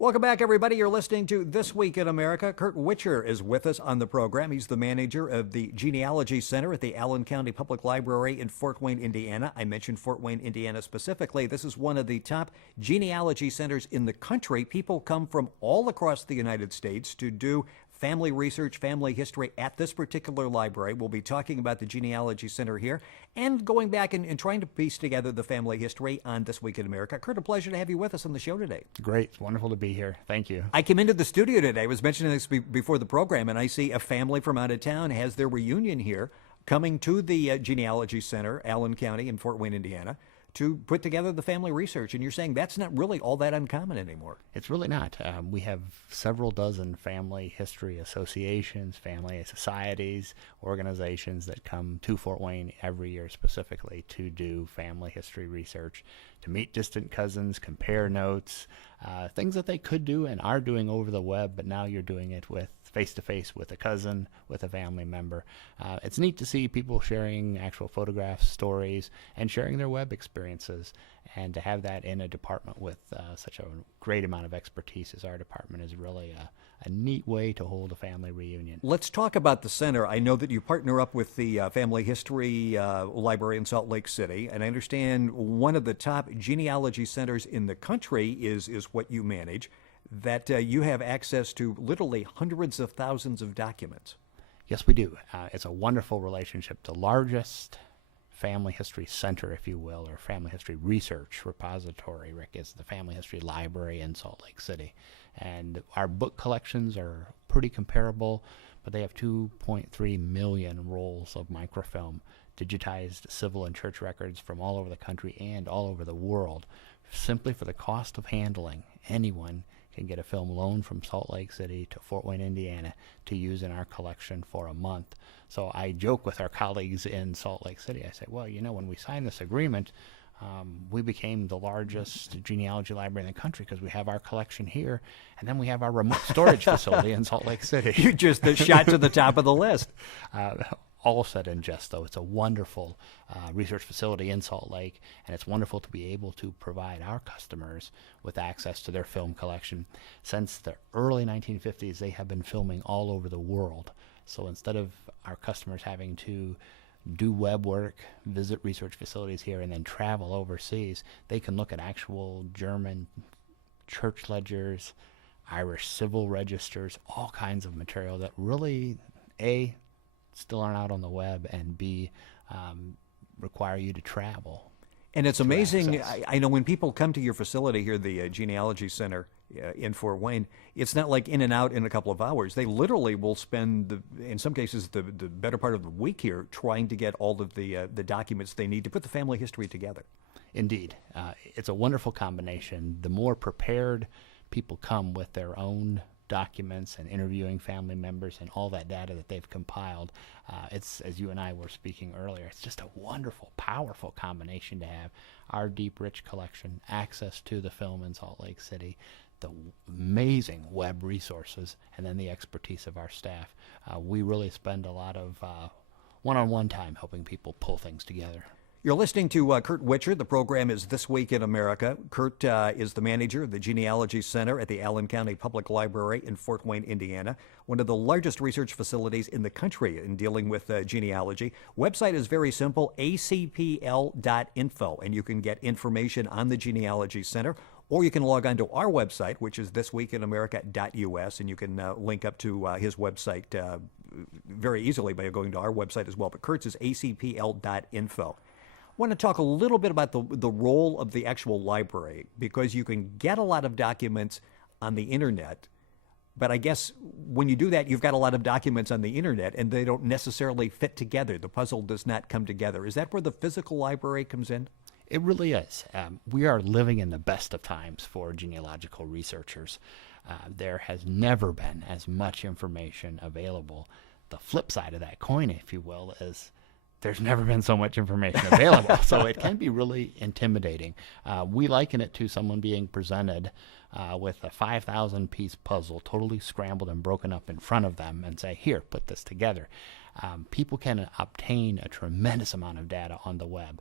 Welcome back, everybody. You're listening to This Week in America. Curt Witcher is with us on the program. He's the manager of the Genealogy Center at the Allen County Public Library in Fort Wayne, Indiana. I mentioned Fort Wayne, Indiana specifically. This is one of the top genealogy centers in the country. People come from all across the United States to do family research, family history at this particular library. We'll be talking about the Genealogy Center here and going back and trying to piece together the family history on This Week in America. Curt, a pleasure to have you with us on the show today. Great. It's wonderful to be here. Thank you. I came into the studio today. I was mentioning this before the program, and I see a family from out of town has their reunion here coming to the Genealogy Center, Allen County in Fort Wayne, Indiana, to put together the family research. And you're saying that's not really all that uncommon anymore. It's really not. We have several dozen family history associations, family societies, organizations that come to Fort Wayne every year specifically to do family history research, to meet distant cousins, compare notes, things that they could do and are doing over the web, but now you're doing it with face-to-face with a cousin, with a family member. It's neat to see people sharing actual photographs, stories, and sharing their web experiences. And to have that in a department with such a great amount of expertise as our department is really a neat way to hold a family reunion. Let's talk about the center. I know that you partner up with the Family History Library in Salt Lake City, and I understand one of the top genealogy centers in the country is what you manage, that you have access to literally hundreds of thousands of documents. Yes, we do. It's a wonderful relationship. The largest family history center, if you will, or family history research repository, Rick, is the Family History Library in Salt Lake City. And our book collections are pretty comparable, but they have 2.3 million rolls of microfilm, digitized civil and church records from all over the country and all over the world. Simply for the cost of handling, anyone can get a film loan from Salt Lake City to Fort Wayne, Indiana to use in our collection for a month. So I joke with our colleagues in Salt Lake City. I say, well, you know, when we signed this agreement, we became the largest genealogy library in the country because we have our collection here, and then we have our remote storage facility in Salt Lake City. You just shot to the top of the list. All said in jest, though, it's a wonderful research facility in Salt Lake, and it's wonderful to be able to provide our customers with access to their film collection. Since the early 1950s, they have been filming all over the world. So instead of our customers having to do web work, visit research facilities here, and then travel overseas, they can look at actual German church ledgers, Irish civil registers, all kinds of material that really, A, still aren't out on the web, and B, require you to travel. And it's amazing. I know when people come to your facility here, the Genealogy Center in Fort Wayne, it's not like in and out in a couple of hours. They literally will spend, in some cases, the better part of the week here trying to get all of the documents they need to put the family history together. Indeed. It's a wonderful combination. The more prepared people come with their own documents and interviewing family members and all that data that they've compiled, it's, as you and I were speaking earlier, it's just a wonderful, powerful combination to have our deep, rich collection, access to the film in Salt Lake City, the amazing web resources, and then the expertise of our staff. We really spend a lot of one-on-one time helping people pull things together. You're listening to Curt Witcher. The program is This Week in America. Curt is the manager of the Genealogy Center at the Allen County Public Library in Fort Wayne, Indiana, one of the largest research facilities in the country in dealing with genealogy. Website is very simple, acpl.info, and you can get information on the Genealogy Center, or you can log on to our website, which is thisweekinamerica.us, and you can link up to his website very easily by going to our website as well. But Curt's is acpl.info. I want to talk a little bit about the role of the actual library, because you can get a lot of documents on the internet, but I guess when you do that, you've got a lot of documents on the internet and they don't necessarily fit together. The puzzle does not come together. Is that where the physical library comes in? It really is. We are living in the best of times for genealogical researchers. There has never been as much information available. The flip side of that coin, if you will, is there's never been so much information available, so it can be really intimidating. We liken it to someone being presented with a 5,000-piece puzzle, totally scrambled and broken up in front of them, and say, here, put this together. People can obtain a tremendous amount of data on the web.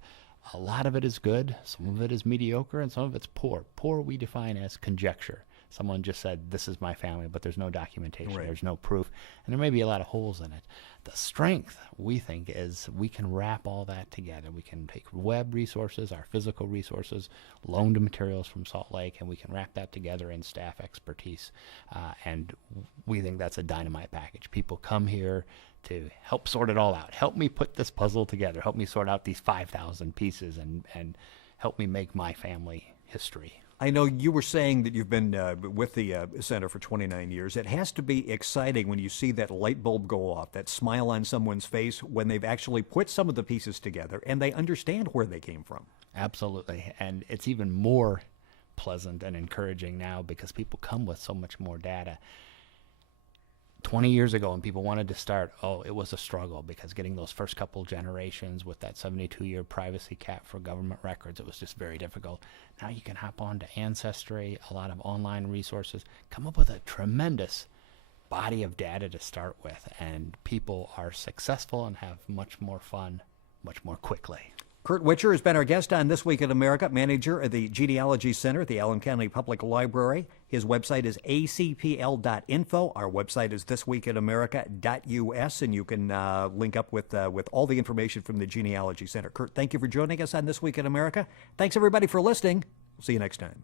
A lot of it is good, some of it is mediocre, and some of it's poor. Poor we define as conjecture. Someone just said, this is my family, but there's no documentation, Right. there's no proof, and there may be a lot of holes in it. The strength, we think, is we can wrap all that together. We can take web resources, our physical resources, loaned materials from Salt Lake, and we can wrap that together in staff expertise. And we think that's a dynamite package. People come here to help sort it all out. Help me put this puzzle together. Help me sort out these 5,000 pieces and help me make my family history. I know you were saying that you've been with the center for 29 years. It has to be exciting when you see that light bulb go off, that smile on someone's face when they've actually put some of the pieces together and they understand where they came from. Absolutely. And it's even more pleasant and encouraging now because people come with so much more data. 20 years ago, when people wanted to start, it was a struggle because getting those first couple generations with that 72-year privacy cap for government records, it was just very difficult. Now you can hop on to Ancestry, a lot of online resources, come up with a tremendous body of data to start with, and people are successful and have much more fun much more quickly. Curt Witcher has been our guest on This Week in America, manager of the Genealogy Center at the Allen County Public Library. His website is acpl.info. Our website is thisweekinamerica.us, and you can link up with all the information from the Genealogy Center. Curt, thank you for joining us on This Week in America. Thanks, everybody, for listening. We'll see you next time.